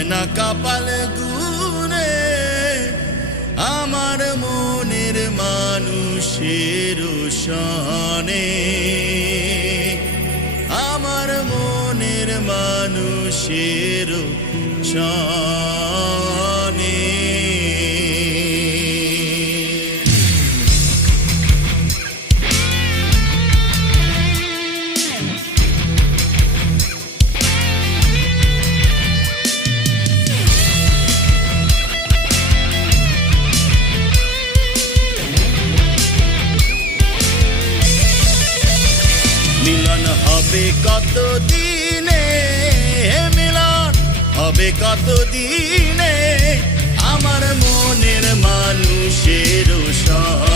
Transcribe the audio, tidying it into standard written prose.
হয় না কপাল গুনে আমার মনের মানুষের সনে, আমার মনের মানুষের সনে। মিলন হবে কত দিনে, মিলন হবে কত দিনে আমার মনের মানুষের সনে।